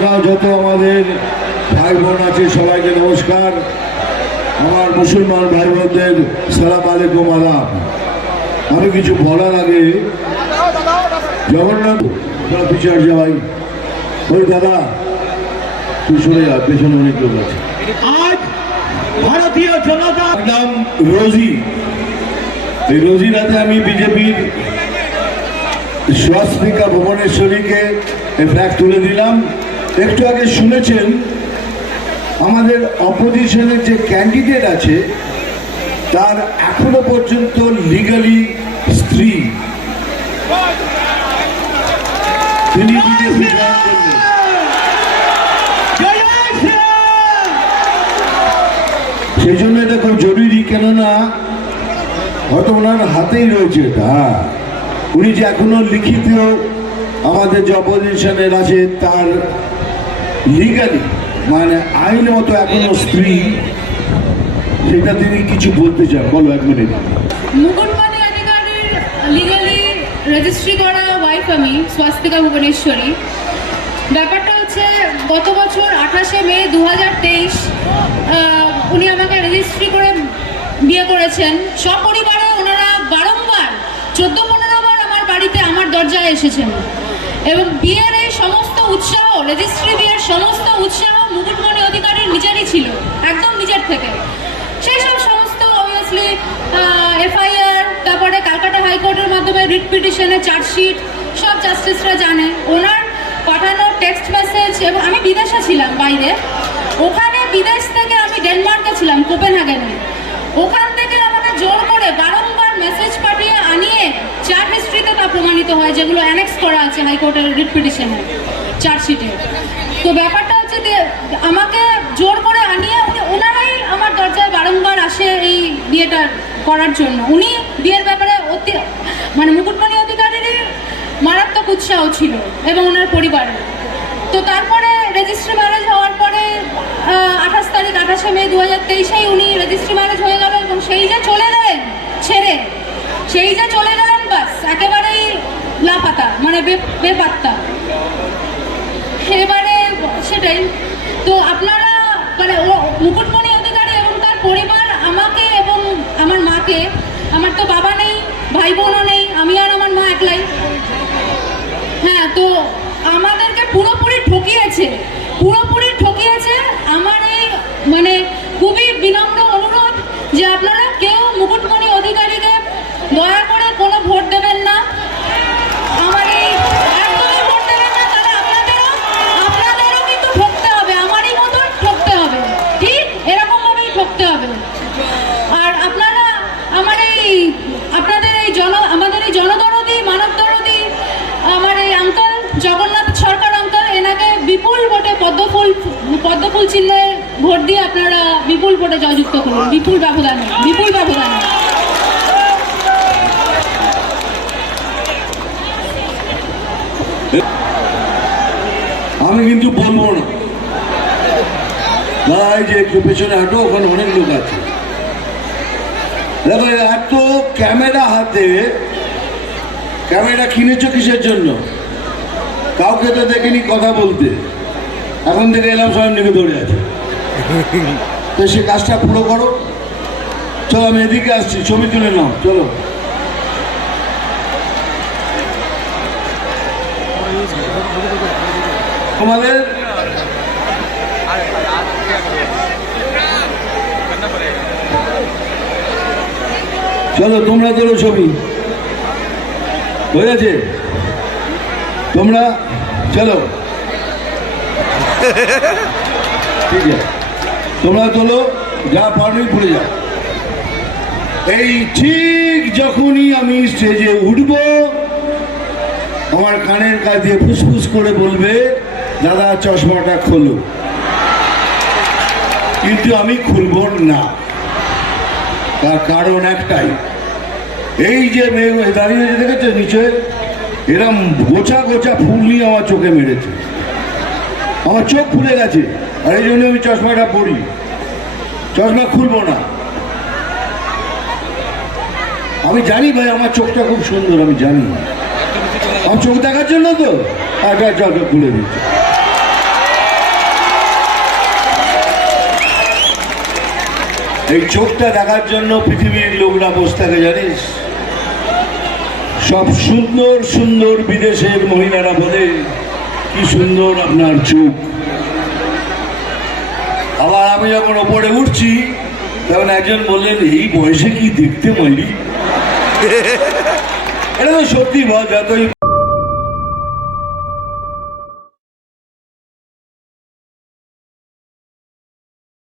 এলাকা যত আমাদের ভাই বোন আছে সবাইকে নমস্কার। আমার মুসলমান ভাই বোনদের সালাম আলাইকুম আদাব। আমি কিছু বলার আগে জগন্নাথ বিচার যাই, ওই দাদা তুই শুনে যা, পেছনে অনেক লোক আছে। আজ ভারতীয় জনতা নাম রোজি, এই রোজির হাতে আমি বিজেপির স্বাস্থ্যিকা ভুবনেশ্বরীকে ফ্ল্যাগ তুলে দিলাম। একটু আগে শুনেছেন আমাদের অপোজিশনের যে ক্যান্ডিডেট আছে তার এখনো পর্যন্ত লিগালি স্ত্রী, তিনি বিজেপি জয়েন করলেন। সেই জন্য এটা খুব জরুরি, কেননা হয়তো ওনার হাতেই রয়েছে এটা। উনি যে এখনো লিখিত আমাদের যে অপোজিশনের আছে তার লিগালি মানে আইন মতো এখনো স্ত্রী, সেটা তিনি কিছু বলতে চান। বলো, 1 মিনিট। মুকুটমণি অধিকারীর লিগালি রেজিস্ট্রি করা ওয়াইফ আমি, স্বাস্থ্যিকা ভুবনেশ্বরী। ব্যাপারটা হচ্ছে গত বছর 28শে মে 2023 উনি আমাকে রেজিস্ট্রি করে বিয়ে করেছেন। সপরিবারে ওনারা বারংবার 14-15 বার আমার বাড়িতে আমার দরজায় এসেছেন এবং বিয়ের এই সমস্ত উৎসাহ, রেজিস্ট্রি বিয়ের সমস্ত উৎসাহ মুকুটমণি অধিকারীর নিজেরই ছিল, একদম নিজের থেকে। সেই সব সমস্ত অবভিয়াসলি এফআইআর, তারপরে ক্যালকাটা হাইকোর্টের মাধ্যমে রিট পিটিশনে চার্জশিট, সব জাস্টিসরা জানে। ওনার পাঠানো টেক্সট মেসেজ, এবং আমি বিদেশে ছিলাম বাইরে, ওখানে বিদেশ থেকে আমি ডেনমার্কে ছিলাম, কোপেনহেগেনে। ওখান থেকে আমাকে জোর করে বারংবার মেসেজ পাঠিয়ে আনিয়ে চার্জ হিস্ট্রিতে তা প্রমাণিত হয়, যেগুলো অ্যানেক্স করা আছে হাইকোর্টের রিট পিটিশনে চার্জশিটে। তো ব্যাপারটা হচ্ছে যে আমাকে জোর করে আনিয়ে ওনারাই আমার দরজায় বারংবার আসে এই বিয়েটা করার জন্য। উনি বিয়ের ব্যাপারে মানে মুকুটমণি অধিকারীরই মারাত্মক উৎসাহ ছিল এবং ওনার পরিবারের। তো তারপরে রেজিস্ট্রি ম্যারেজ হওয়ার পরে 28শে মে 2023 উনি রেজিস্ট্রি ম্যারেজ হয়ে গেল এবং সেই যে চলে গেলেন ছেড়ে, সেই যে চলে গেলেন, বাস একেবারেই লাপাতা, মানে বেপাত্তা। এবারে সেটাই তো আপনারা মানে মুকুটমণি অধিকারী এবং তার পরিবার আমাকে এবং আমার মাকে, আমার তো বাবা নেই, ভাই বোনও নেই, আমি আর আমার মা একলাই, হ্যাঁ, তো আমাদেরকে পুরোপুরি ঠকিয়েছে, পুরোপুরি ঠকিয়েছে। আমার এই মানে খুবই বিনম্র অনুরোধ যে আপনারা কেউ মুকুটমণি অধিকারীকে দয়া করে কোনো ভোট দেবেন না। আমার এই একদমই ভোট দেবেন না, তাহলে আপনাদেরও কিন্তু ঠকতে হবে, আমারই মতন ঠকতে হবে, ঠিক এরকমভাবেই ঠকতে হবে। আর আপনারা আমার এই আপনাদের এই আমাদের এই জনদরদি, মানব দরদি আমার এই আঙ্কেল জগন্নাথ সরকার আঙ্কেল, এনাকে বিপুল ভোটে পদ্মফুল চিহ্নে ভোট দিয়ে আপনারা বিপুল ভোটে জয়যুক্ত করুন, বিপুল ব্যবধানে, বিপুল ব্যবধানে। আমি কিন্তু বলবো না দাদা, এই যে একটু পেছনে হাঁটো, ওখানে অনেক লোক আছে। দেখো, এত ক্যামেরা হাতে, ক্যামেরা কিনেছো কিসের জন্য? কাউকে তো দেখিনি কথা বলতে, এখন থেকে এলাম সবাই নেমে ধরে আছে। তো সে কাজটা পুরো করো। চলো, আমি এদিকে আসছি, ছবি তুলে নাও, চলো। তোমাদের চলো, তোমরা তোলো ছবি, হয়ে গেছে? তোমরা চলো, ঠিক আছে, তোমরা তোলো, যা পারবে ভুলে যাও। এই ঠিক যখনই আমি স্টেজে উঠবো, আমার কানের কাছ দিয়ে ফুসফুস করে বলবে, দাদা চশমাটা খোলো, কিন্তু আমি খুলব না। তার কারণ একটাই, এই যে মেয়ে দাঁড়িয়ে দেখেছে নিচে, এরম গোছা গোছা ফুল নিয়ে আমার চোখে মেরেছে, আমার চোখ ফুলে গেছে, আর এই জন্য আমি চশমাটা পরি, চশমা খুলবো না। আমি জানি ভাই, আমার চোখটা খুব সুন্দর, আমি জানি, আমার চোখ দেখার জন্য তো, আচ্ছা খুলে দিচ্ছি। এই চোখটা দেখার জন্য পৃথিবীর লোকরা বসে থাকে জানিস। সব সুন্দর সুন্দর বিদেশের মহিলারা বলে কি সুন্দর আপনার চোখ। আবার আমি যখন ওপরে উঠছি তখন একজন বললেন এই বয়সে কি দেখতে মাইরি। এটা তো সত্যি বল, যতই